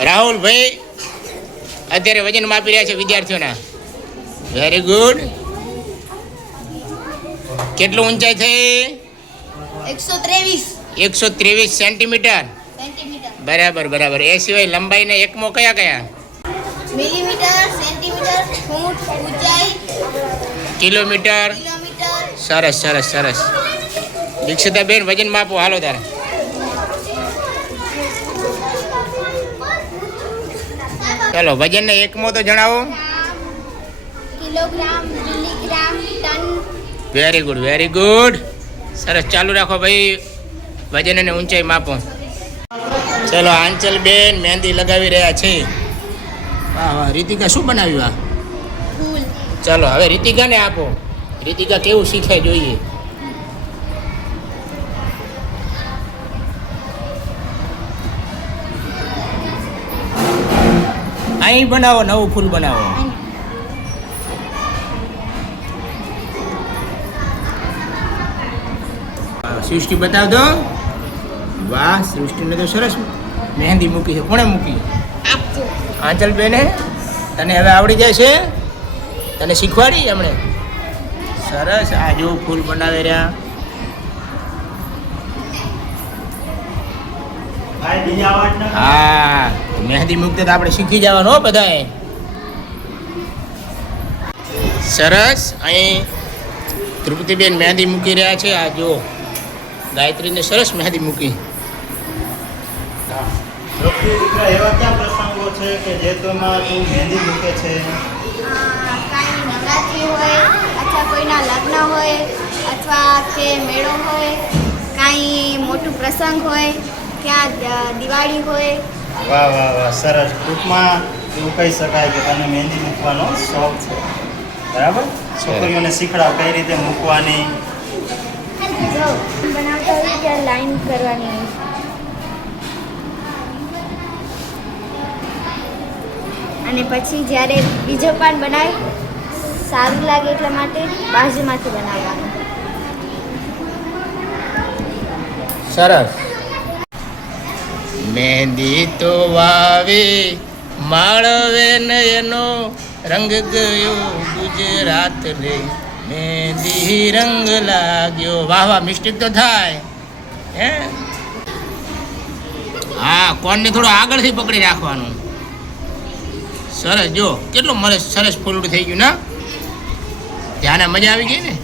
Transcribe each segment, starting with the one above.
રાહુલભાઈ અત્યારે વજન માપી રહ્યા છે વિદ્યાર્થીઓના. વેરી ગુડ કેટલું ઊંચાઈ થઈ? એકસો ત્રેવીસ. એકસો ત્રેવીસ સેન્ટીમીટર. બરાબર બરાબર. એ સિવાય લંબાઈને એકમો કયા કયા? મિલીમીટર સેન્ટીમીટર ફૂટ ઊંચાઈ. કિલોમીટર. કિલોમીટર. સરસ સરસ સરસ. દીક્ષિતાબેન વજન માપો. હાલો તારે. ચાલો વજનને એકમો તો જણાવો. Kilogram milligram ton. Very good very good સરસ ચાલુ રાખો ભાઈ. વજન અને ઊંચાઈ માપો. ચલો આંચલબેન મહેંદી લગાવી રહ્યા છે. વાહ વાહ રીતિકા શું બનાવ્યું આ? ચલો હવે રીતિકાને આપો. રીતિકા કેવું શીખે જોઈએ. અહીં બનાવો, નવું ફૂલ બનાવો. સૃષ્ટિ બતાવ દો. વાહ, સૃષ્ટિને તો સરસ મહેંદી મૂકી છે. કોણે મૂકી? આંચલ બેને. તને હવે આવડી જાય છે? તને શીખવાડી એમણે? સરસ. આ જો ફૂલ બનાવી રહ્યા. હા મહેંદી મુક્ત તો આપણે શીખી જવાનું હો બધાએ. સરસ અહીં ધ્રુપતિબેન મહેંદી મૂકી રહ્યા છે. આ જો ગાયત્રીને સરસ મહેંદી મૂકી. એવા ક્યાં પ્રસંગો છે કે જે તેમાં તું મહેંદી મૂકે છે? કાંઈ નવરાત્રિ હોય અથવા કોઈના લગ્ન હોય અથવા કે મેળો હોય કાંઈ મોટું પ્રસંગ હોય ક્યાં દ- દિવાળી હોય? વાહ વાહ વાહ સરસ. ટૂંકમાં એવું કહી શકાય કે તને મહેંદી મૂકવાનો શોખ છે. બરાબર? છોકરીઓને શીખડાવ કઈ રીતે મૂકવાની? જો બનાવતા હોય ત્યારે લાઈન કરવાની હોય. અને પછી જ્યારે બીજો પાન બનાવી સારું લાગે એટલા માટે બાજુમાંથી બનાવવાનું. સરસ. મહેંદી તો વાવે માળવે નયનો રંગ ગયો ગુજરાત રે મહેંદી રંગ લાગ્યો. વાહ વાહ મિસ્ટેક તો થાય. હે? હા કોણને થોડો આગળથી પકડી રાખવાનું. સરસ જો કેટલું મને સરસ ફૂલડું થઈ ગયું ના? ધ્યાને મજા આવી ગઈ ને?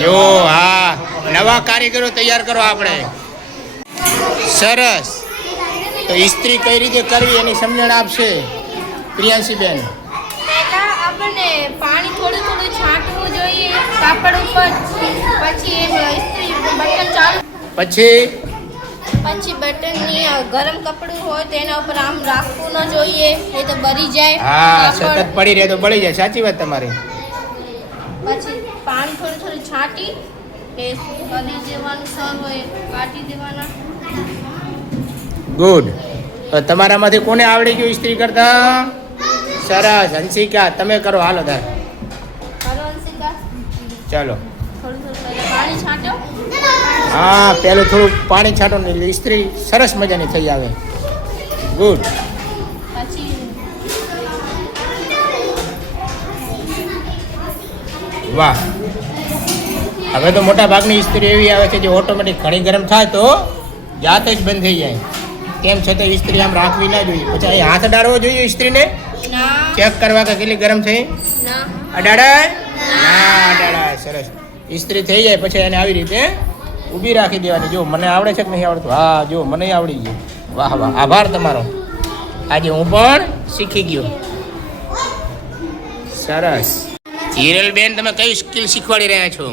જો હા નવા કારીગરો તૈયાર કરો આપણે. સરસ. તો ઇસ્ત્રી કઈ રીતે કરવી એની સમજણ આપશે પ્રિયાંશીબેન? આપણને પાણી થોડું થોડું છાંટવું જોઈએ કાપડ ઉપર. પછી ઇસ્ત્રી બટન ચાલુ. પછી? પછી બટનની ગરમ કપડું હોય તેના ઉપર આમ રાખવું ન જોઈએ એ તો બળી જાય. હા સતત પડી રહે તો બળી જાય સાચી વાત તમારી. પછી પાણી થોડું થોડું છાંટી એ બળી દેવાનું સર હોય કાઢી દેવાના. ગુડ તમારામાંથી કોને આવડી ગયું ઇસ્ત્રી કરતા? સરસ હંસિકા તમે કરો હાલો તાર ચાલો. થોડું થોડું પહેલા પાણી છાંટો. હા પેલું થોડું પાણી છાંટો ને ઇસ્ત્રી સરસ મજાની થઈ આવે. ગુડ વાહ. હવે તો મોટા ભાગની ઇસ્ત્રી એવી આવે છે જે ઓટોમેટિક ઘણી ગરમ થાય તો જાતે જ બંધ થઈ જાય. તેમ છતાં ઇસ્ત્રી આમ રાખવી ના જોઈએ. પછી અહીં હાથ અડાડવો જોઈએ ઇસ્ત્રીને ચેક કરવા કે કેટલી ગરમ થઈ? અડાડાય? ના. અડાડાય. સરસ. ઇસ્ત્રી થઈ જાય પછી એને આવી રીતે ઊભી રાખી દેવાની. જો મને આવડે છે કે નહીં આવડતું? હા જો મને આવડી ગયું. વાહ વાહ. આભાર તમારો. આજે હું પણ શીખી ગયો. સરસ. હિરલબેન તમે કઈ સ્કિલ શીખવાડી રહ્યા છો?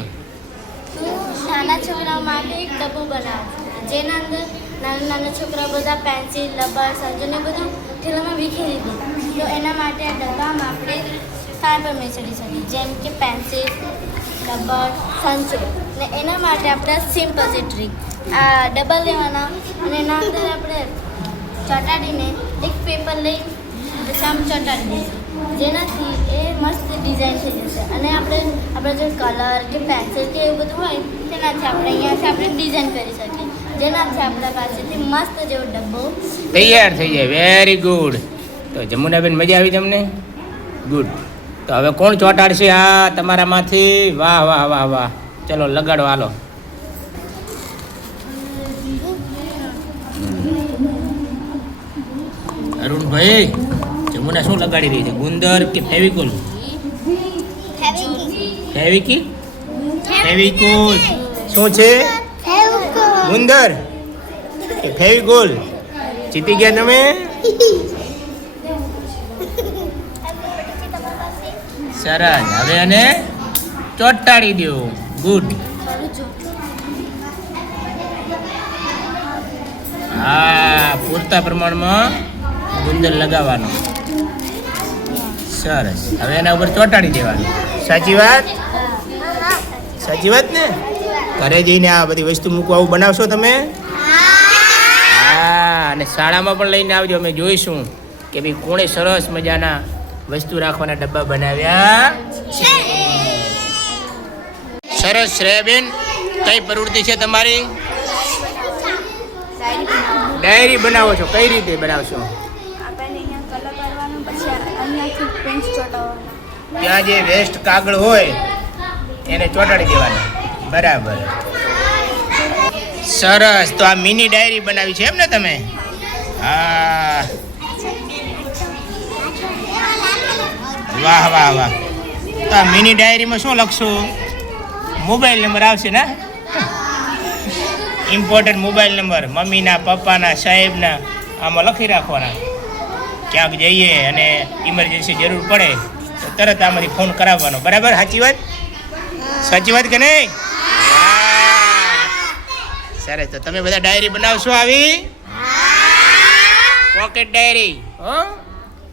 નાના છોકરાઓ માટે ડબ્બો બનાવો જેના અંદર નાના નાના છોકરાઓ બધા પેન્સિલ રબર સંજો ને બધું ઠેલામાં વિખેરી લીધું તો એના માટે આ ડબ્બામાં આપણે કાંઈ પર મેળવી શકીએ. જેમ કે પેન્સિલ રબર સંચો ને એના માટે આપણે સિમ્પલ છે ટ્રીક આ ડબ્બા લેવાના અને એના અંદર આપણે ચોંટાડીને એક પેપર લઈ સામ દઈશું જેનાથી એ મસ્ત ડિઝાઇન થઈ જશે. અને આપણે આપણે જે કલર કે પેન્સિલ કે એવું બધું હોય, તેનાથી આપણે અહીંયાથી આપણે ડિઝાઇન કરી શકીએ. જેનાથી આપણા પાસેથી મસ્ત જેવો ડબ્બો. તૈયાર થઈ જાય વેરી ગુડ તો જમુનાબેન મજા આવી તમને? ગુડ તો હવે કોણ ચોંટાડશે? આ તમારામાંથી? વાહ વાહ વાહ વાહ. ચલો લગાડો હાલો. અરુણભાઈ જમુના શું લગાડી રહી છે? ગુંદર કે ફેવિકોલ? ફેવિકી ફેવિકોલ? શું છે? ગુંદર ફેવિકોલ જીતી ગયા તમે? સરસ. હવે એને ચોંટાડી દો. ગુડ હા પૂરતા પ્રમાણમાં ગુંદર લગાવવાનો. સરસ. હવે એના ઉપર ચોંટાડી દેવાનું. સાચી વાત? સાચી વાત ને? ઘરે જઈને આ બધી વસ્તુ મૂકવા આવું બનાવશો તમે? હા અને શાળામાં પણ લઈને આવજો અમે જોઈશું કે ભાઈ કોણે સરસ મજાના વસ્તુ રાખવાના ડબ્બા બનાવ્યા સરસ શ્રેયાબેન કઈ પ્રવૃત્તિ છે તમારી? ડાયરી બનાવો છો કઈ રીતે બનાવશો? ત્યાં જે વેસ્ટ કાગળ હોય એને ચોંટાડી દેવાના. બરાબર. સરસ, તો આ મિની ડાયરી બનાવી છે એમ ને તમે? હા. વાહ વાહ વાહ. તો આ મિની ડાયરીમાં શું લખશો? મોબાઈલ નંબર આવશે ને? Important mobile number. મમ્મીના, પપ્પાના, સાહેબના, આમાં લખી રાખવાના. ક્યાંક જઈએ અને ઇમરજન્સી જરૂર પડે, તો તરત આમાંથી ફોન કરાવવાનો. બરાબર? સાચી વાત? સાચી વાત કે નહીં. સરસ તો તમે બધા ડાયરી બનાવશો આવી? પોકેટ ડાયરી હો?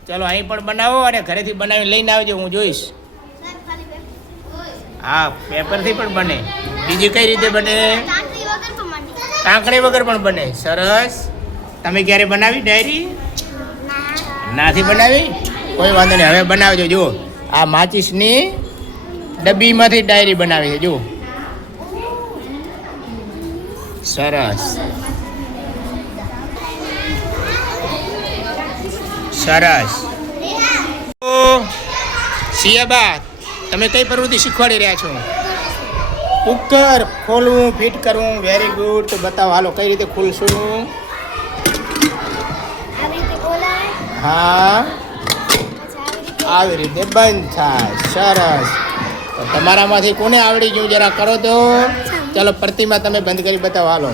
ચલો અહીં પણ બનાવો અને ઘરેથી બનાવીને લઈને આવજો હું જોઈશ. હા પેપરથી પણ બને. બીજી કઈ રીતે બને? કાંકડી વગર પણ બને. સરસ. તમે ક્યારે બનાવી ડાયરી નાથી બનાવી? કોઈ વાંધો નહીં. હવે બનાવજો જુઓ. આ માચિસની ડબ્બીમાંથી ડાયરી બનાવી છે જુઓ. સરસ. સરસ. ઓ સિયાબા તમે કઈ પ્રવૃત્તિ શીખવાડી રહ્યા છો? કુકર ખોલવું ફિટ કરવું વેરી ગુડ તો બતાવો હાલો કઈ રીતે ખોલશું? આવી રીતે બોલાય હા. આવી રીતે બંધ થાય. સરસ. તમારામાંથી કોને આવડી ગયું જરા કરો તો. ચાલો પ્રતિમા તમે બંધ કરી બતાવો હાલો.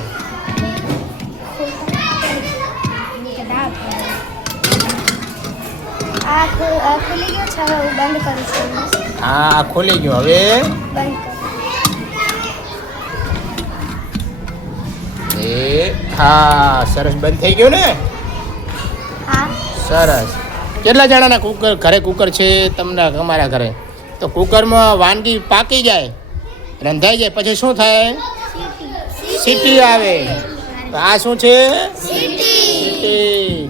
હા ખોલી ગયું. હવે? એ હા સરસ બંધ થઈ ગયું ને? સરસ. કેટલા જણાના કુકર ઘરે કુકર છે તમને અમારા ઘરે? તો કુકરમાં વાનગી પાકી જાય. રંધાઈ જાય. પછી શું થાય? સીટી આવે. તો આ શું છે? સીટી.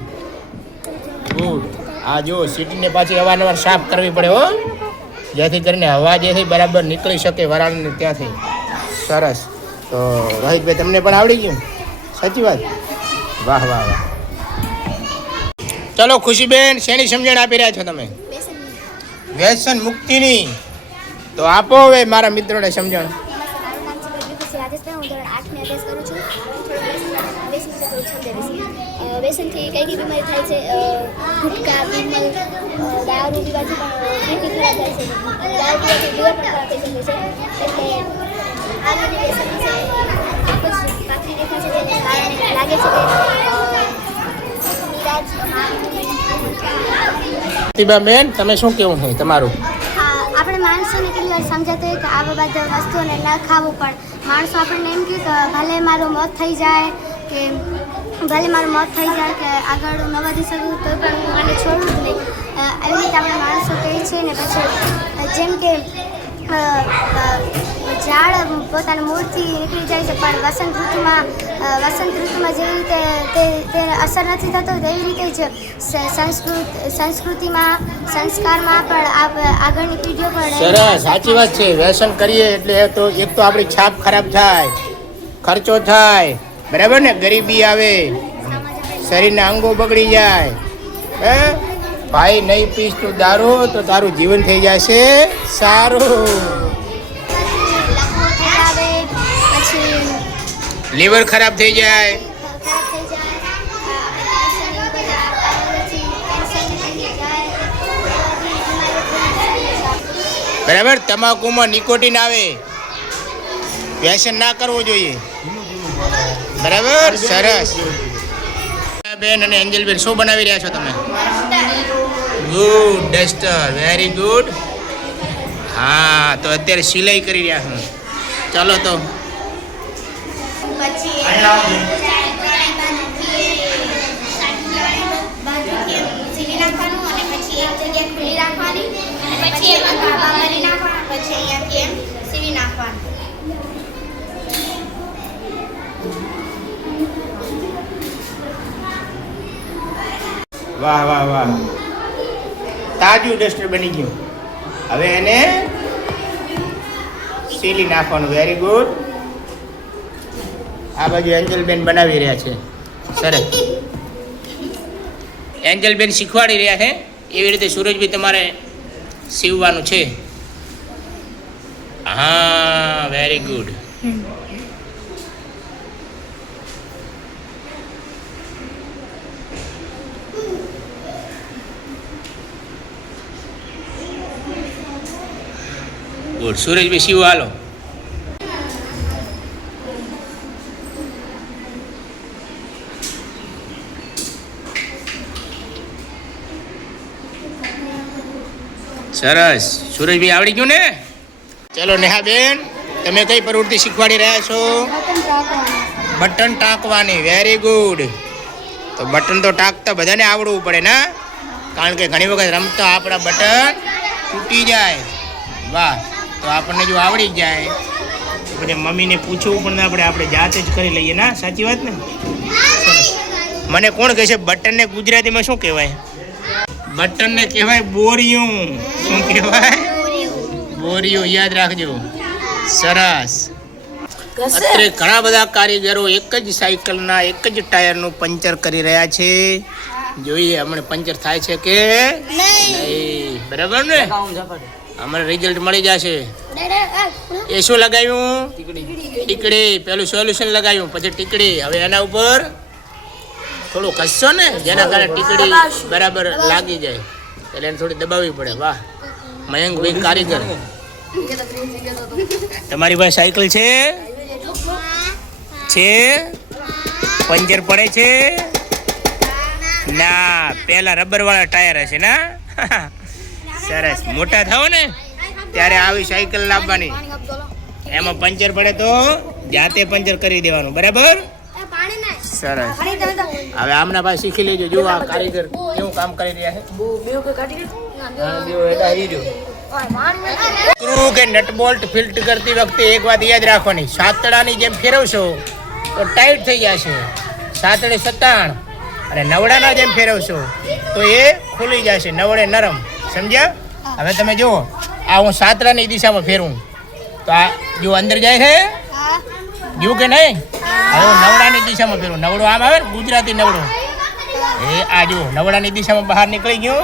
ગુડ. આ જો સીટીને પાછી અવારનવાર સાફ કરવી પડે હો. જેથી કરીને હવા જે છે બરાબર નીકળી શકે વરાળને ત્યાંથી. સરસ. તો રોહિતભાઈ તમને પણ આવડી ગયું? સાચી વાત? વાહ વાહ વાહ. ચલો ખુશીબેન શેની સમજણ આપી રહ્યા છો તમે? વ્યસન મુક્તિની. તો આપો હવે મારા મિત્રોને સમજણ વ્યસનથી કઈ કઈ બીમારી થાય છે ગુટકા ખરાબ થાય છે દારૂ લાગે છે કે પ્રતિભાબેન તમે શું કેવું છે તમારું વાર સમજાતું હોય કે આ બધા વસ્તુઓને ન ખાવું પણ માણસો આપણને એમ કહ્યું કે ભલે મારું મોત થઈ જાય કે ભલે મારું મોત થઈ જાય કે આગળ ન વધી શકું તો પણ હું આને છોડું જ નહીં. એવી રીતે આપણે માણસો કહે છે ને પછી જેમ કે ઝાડ પોતાના મૂળથી નીકળી જાય છે પણ વસંત ઋતુમાં વસંત ઋતુમાં જેવી રીતે તે અસર નથી થતો તેવી રીતે જ સંસ્કૃત સંસ્કૃતિમાં સંસ્કારમાં પણ આગળની પેઢીઓ પણ સરસ સાચી વાત છે. વ્યસન કરીએ એટલે તો એક તો આપણી છાપ ખરાબ થાય ખર્ચો થાય બરાબર ને? ગરીબી આવે શરીરના અંગો બગડી જાય હે? ભાઈ નહીં પીશ તું દારૂ તો તારું જીવન થઈ જશે સારું. લીવર ખરાબ થઈ જાય. બરાબર? તમાકુમાં નિકોટીન આવે. વ્યસન ના કરવું જોઈએ. બરાબર? સરસ. બેન અને એન્જલબેન શું બનાવી રહ્યા છો તમે? Good, duster. Very good. હા, તો અત્યારે સિલાઈ કરી રહ્યા છું ચાલો તો. વાહ વાહ વાહ. તાજું ડસ્ટર બની ગયું. હવે એને સીલી નાખવાનું. વેરી ગુડ આ બાજુ એન્જલબેન બનાવી રહ્યા છે. સરસ. એન્જલબેન શીખવાડી રહ્યા છે. એવી રીતે સૂરજભાઈ તમારે સીવવાનું છે. હા વેરી ગુડ ગુડ સુરેશભાઈ સીવો, હાલો. સરસ. સૂરજભાઈ આવડી ગયું ને? ચલો નેહાબેન તમે કઈ પ્રવૃત્તિ શીખવાડી રહ્યા છો? બટન ટાંકવાની. વેરી ગુડ તો બટન તો ટાંકતા બધાને આવડવું પડે ને? કારણ કે ઘણી વખત રમતા આપણા બટન તૂટી જાય. વાહ તો આપણને જો આવડી જાય તો પછી મમ્મીને પૂછવું પણ ના પડે આપણે જાતે જ કરી લઈએ ના? સાચી વાત ને? મને કોણ કહે છે બટનને ગુજરાતીમાં શું કહેવાય? બટનને કહેવાય બોરિયું. શું કહેવાય? બોરિયું યાદ રાખજો. સરસ. અત્યારે ઘણા બધા કારીગરો એક જ સાયકલના એક જ ટાયરનું પંચર કરી રહ્યા છે. જોઈએ હમણાં પંચર થાય છે કે નહીં. બરાબર ને? અમને રિઝલ્ટ મળી જશે. એ શું લગાવ્યું? ટીકડી. પેલું સોલ્યુશન લગાવ્યું પછી ટીકડી. હવે એના ઉપર થોડું ખસશો ને જેના કારણે ટીકડી બરાબર લાગી જાય. એટલે એને થોડી દબાવવી પડે વાહ. મયંકભાઈ કારીગર. તમારી પાસે સાયકલ છે? છે? પંચર પડે છે? ના પેલા રબર વાળા ટાયર હશે ના? સરસ. મોટા થાવ ને. ત્યારે આવી સાયકલ લાવવાની. એમાં પંચર પડે તો જાતે પંચર કરી દેવાનું બરાબર? સરસ. હવે આમના પાસે શીખી લેજો જો આ કારીગર કેવું કામ કરી રહ્યા છે. સ્ક્રૂ કે નટ બોલ્ટ ફિલ્ટ કરતી વખતે એક વાત યાદ રાખવાની સાતડાની જેમ ફેરવશો તો ટાઈટ થઈ જશે. સાતડે સત્તાણ અને નવડાના જેમ ફેરવશો તો એ ખુલી જશે નવડે નરમ. સમજ્યા? હવે તમે જુઓ આ હું સાતડાની દિશામાં ફેરવું. તો આ જો અંદર જાય છે જો કે નહીં? હવે નવડાની દિશામાં ફેરું. નવડો આમ આવે ને, ગુજરાતી નવડો. એ, આ જો નવડાની દિશામાં બહાર નીકળી ગયો.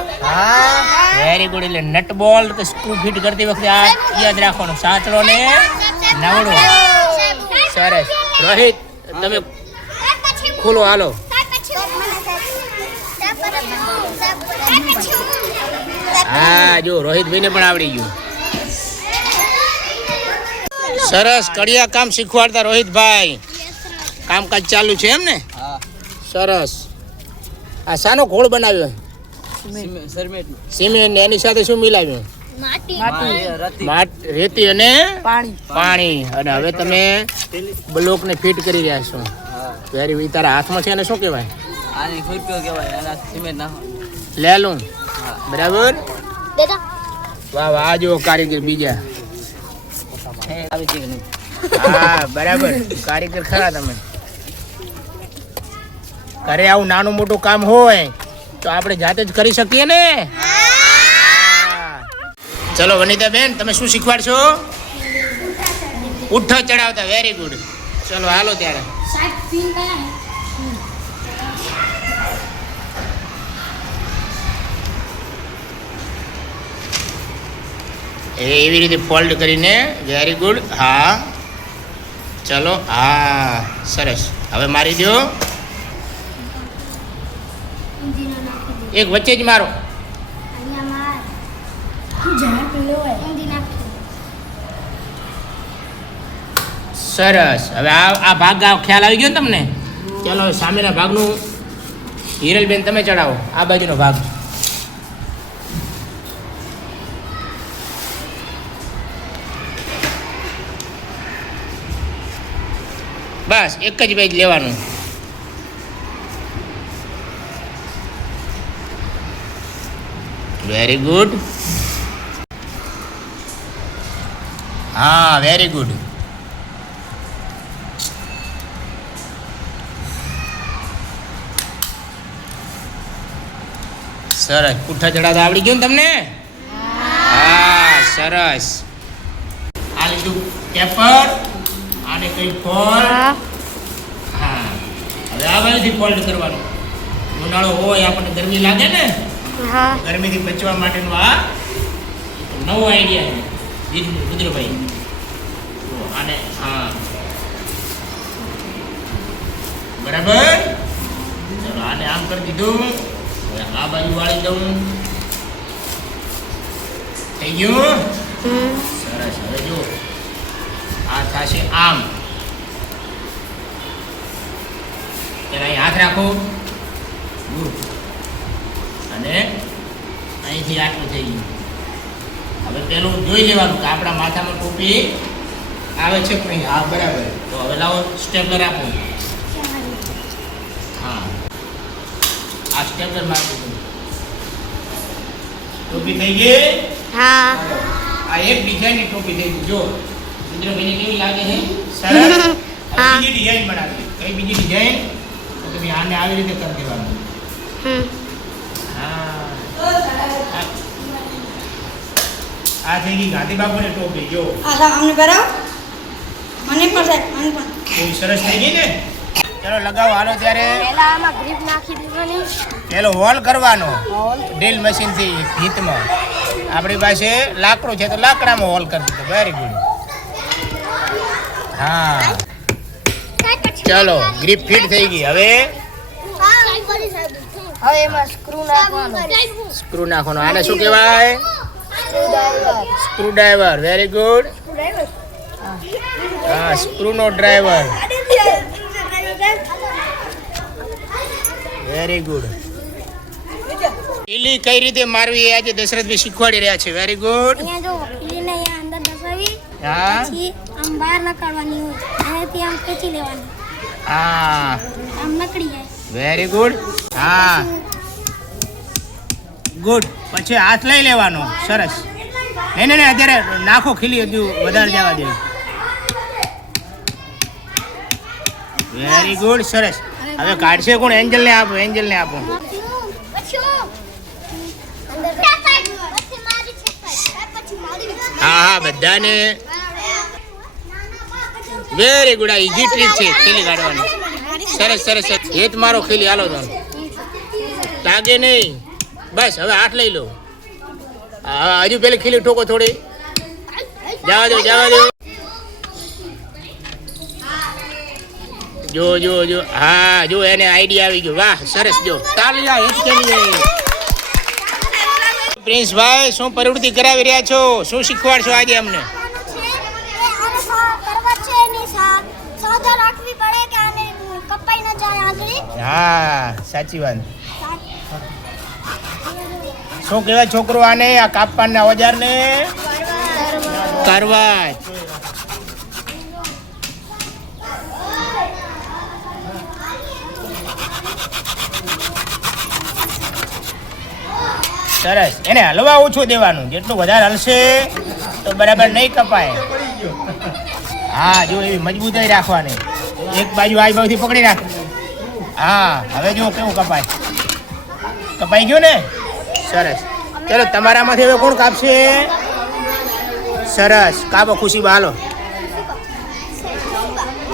વેરી ગુડ એટલે નટ બોલ્ટ કે સ્ક્રૂ ફિટ કરતી વખતે આ યાદ રાખવાનું. સાચરો ને નવડો. સરસ. રોહિત, તમે ખોલો, હાલો. હા જો રોહિતભાઈને પણ આવડી ગયું. સરસ કડિયા કામ શીખવાડતા રોહિતભાઈ. કામકાજ ચાલુ છે એમ ને સરસ. આ શાનો ઘોળ બનાવ્યો? સિમેન્ટ એની સાથે શું મિલાવ્યું? માટ. રેતી. અને પાણી. અને હવે તમે બ્લોક ને ફિટ કરી રહ્યા છો. વેરી તારા હાથમાં છે એને શું કહેવાય? આને ખુરપ્યો કહેવાય આના સિમેન્ટ નાખો લેલું. બરાબર? વાહ વાહ આ જુઓ કારીગર બીજા. કારીગર ખરા તમે. ઘરે આવું નાનું મોટું કામ હોય, તો આપણે જાતે જ કરી શકીએ ને? ચલો વનિતા બેન તમે શું શીખવાડશો? ઉઠો ચડાવતા વેરી ગુડ ચલો, હાલો ત્યારે. એવી રીતે ફોલ્ડ કરીને વેરી ગુડ હા. ચલો હા સરસ. હવે મારી દો. એક વચ્ચે જ મારો. સરસ. હવે આ આ ભાગ ખ્યાલ આવી ગયો ને તમને? ચાલો સામેના ભાગનું હિરલબેન તમે ચડાવો આ બાજુનો ભાગ. બસ એક જ પેજ લેવાનું. વેરી ગુડ હા વેરી ગુડ સરસ. પૂઠા ચડાવતા આવડી ગયું ને તમને? હા. સરસ. આ લીધું પેપર આને કઈ ફોલ્ટ હા. હવે આ બાજુથી ફોલ્ડ કરવાનો. ઉનાળો હોય આપણને ગરમી લાગે ને? હા. ગરમીથી બચવા માટેનું આ નવો આઈડિયા છે. રુદ્ર- રુદ્રભાઈ. તો આને હા. બરાબર? ચલો આને આમ કરી દીધું. હવે આ બાજુ વાળી દઉં. થઈ ગયું? સરસ. હવે જો આ થશે આમ. પેલા અહીં હાથ રાખો. અને અહીંથી આટલું થઈ ગયું. હવે પેલું જોઈ લેવાનું કે આપણા માથામાં ટોપી આવે છે કે નહીં? હા બરાબર. તો હવે લાવો સ્ટેપલર આપો. હા. આ સ્ટેપલર મારી ટોપી થઈ ગઈ? હા. આ એક ડિઝાઇનની ટોપી થઈ ગઈ. જો. રુદ્રભાઈને કેવી લાગે છે? સરસ. બીજી ડિઝાઇન બનાવી કઈ બીજી ડિઝાઇન તો તમે આને આવી રીતે કરી દેવાનું. હમ. હા. આ- આ થઈ ગઈ ગાંધી બાપુની ટોપી જો. અમને કરાવ. મને પણ સાહેબ મને પણ. બહુ સરસ થઈ ગઈ ને. ચલો લગાવો. હાલો ત્યારે. પહેલા આમાં ગ્રીપ નાખી દેવાની. પેલો હોલ કરવાનો. ડ્રીલ મશીનથી હિતમાં. આપણી પાસે લાકડું છે તો લાકડામાં હોલ કરી દીધો. વેરી ગુડ હા. ચાલો ગ્રીપ ફિટ થઈ ગઈ. હવે? હવે એમાં સ્ક્રૂ નાખવાનું. સ્ક્રૂ નાખવાનો. આને શું કહેવાય? સ્ક્રૂ ડ્રાઈવર વેરી ગુડ હા સ્ક્રૂ નો ડ્રાઈવર વેરી ગુડ ઈલી કઈ રીતે મારવી એ આજે દશરથભાઈ શીખવાડી રહ્યા છે. વેરી ગુડ હા. બહાર નકાળવાની હોય અહીંયાથી આમ ખેંચી લેવાની. હા. આમ નકળી જાય. વેરી ગુડ હા. ગુડ પછી હાથ લઈ લેવાનો. સરસ. નહીં નહીં અત્યારે નાખો ખીલી હજુ વધારે જવા દે. વેરી ગુડ સરસ. હવે કાઢશે કોણ? એન્જલ ને આપો. એન્જલ ને આપો હા હા બધાને વેરી ગુડ આ ઈઝી ટ્રીક છે, ખીલી કાઢવાની. સરસ સરસ હેત મારો ખીલી, હાલો તમે લાગે નહીં. બસ, હવે હાથ લઈ લો. હજુ પેલી ખીલી ઠોકો થોડી. જવા દો જવા દો. જો જો જો. હા, જો, એને આઈડિયા આવી ગયો. વાહ, સરસ, જો. તાલિયા હેત કે લીએ પ્રિન્સભાઈ, શું પ્રવૃત્તિ કરાવી રહ્યા છો? શું શીખવાડશો આજે અમને? હા સાચી વાત. શું કહેવાય છોકરો આને આ કાપવાના ઓજારને કરવા સરસ. એને હલવા ઓછું દેવાનું. જેટલું વધારે હલશે તો બરાબર નહીં કપાય. હા જો એવી મજબૂતાઈ રાખવાની. એક બાજુ આ બાજુથી પકડી રાખ. હા, હવે જો કેવું કપાય. કપાઈ ગયું ને? સરસ. ચલો, તમારામાંથી હવે કોણ કાપશે? સરસ. કાપો ખુશી હાલો.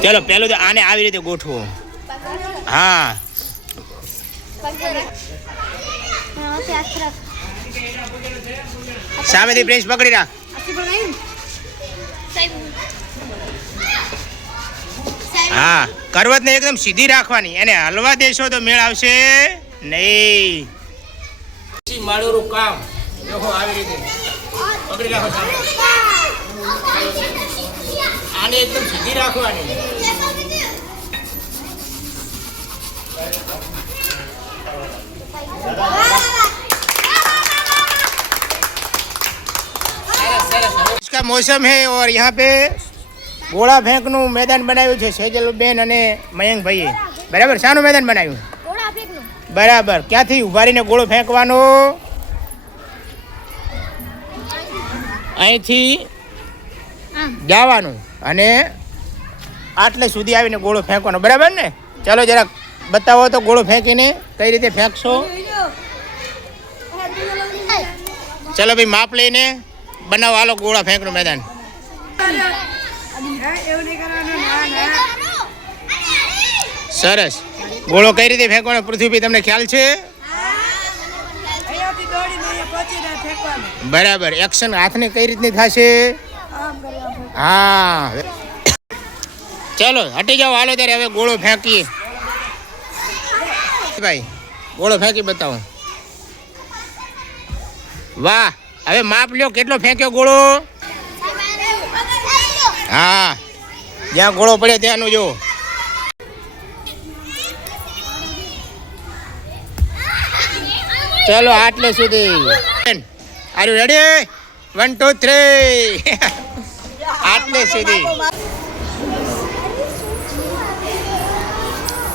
ચલો પહેલું તો આને આવી રીતે ગોઠવો. હા. સામેથી પ્રેસ પકડી રાખ. હા કરવતને એકદમ સીધી રાખવાની એને હલવા દેશો તો મેળ આવશે નહીં માળુરું કામ દેખો આવી રીતે પકડી રાખો સામે આને એકદમ સીધી રાખવાની इसका मौसम है और यहाँ पे ગોળા ફેંકનું મેદાન બનાવ્યું છે સેજલબેન અને મયંકભાઈએ. બરાબર? શાનું મેદાન બનાવ્યું? બરાબર. ક્યાંથી ઊભા રહીને ગોળો ફેંકવાનો? અહીંથી જવાનું અને આટલે સુધી આવીને ગોળો ફેંકવાનો. બરાબર ને? ચાલો જરાક બતાવો તો ગોળો ફેંકીને કઈ રીતે ફેંકશો? ચાલો ભાઈ માપ લઈને બનાવો. હાલો ગોળા ફેંકનું મેદાન. સરસ. ગોળો કઈ રીતે ફેંકવાનો? પૃથ્વી તમને ખ્યાલ છે? બરાબર. એક્શન હાથને કઈ રીતની થશે? હા. ચલો હટી જાઓ. હાલો ત્યારે હવે ગોળો ફેંકીએ. ભાઈ ગોળો ફેંકી બતાવો. વાહ. હવે માપ લ્યો કેટલો ફેંક્યો ગોળો? હા. જ્યાં ઘોડો પડે ત્યાંનું જો ચલો આટલે સુધી. Are you ready one two three આટલે સુધી.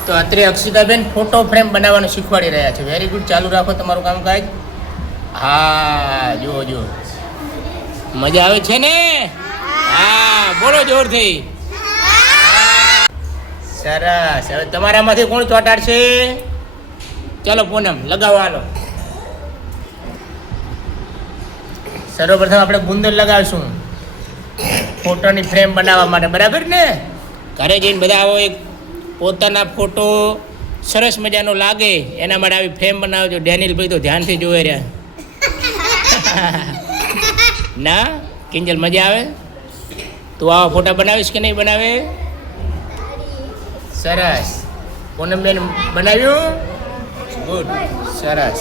તો અત્રે અક્ષિતાબેન ફોટો ફ્રેમ બનાવવાનું શીખવાડી રહ્યા છે. વેરી ગુડ ચાલુ રાખો તમારું કામકાજ. હા, જુઓ જુઓ. મજા આવે છે ને? હા, બોલો જોરથી. સરસ. હવે તમારામાંથી કોણ ચોંટાડશે ચાલો પૂનમ, લગાવો હાલો. સર્વપ્રથમ આપણે ગુંદર લગાવશું. ફોટોની ફ્રેમ બનાવવા માટે, બરાબર ને? ઘરે જઈને બધા આવો એક પોતાના ફોટો સરસ મજાનો લાગે, એના માટે આવી ફ્રેમ બનાવજો. ડેનિલ ભાઈ તો ધ્યાનથી જોઈ રહ્યા. ના? કિંજલ, મજા આવે? તું આવા ફોટા બનાવીશ કે નહીં બનાવે? સરસ. પૂનમબેન બનાવ્યું? ગુડ. સરસ.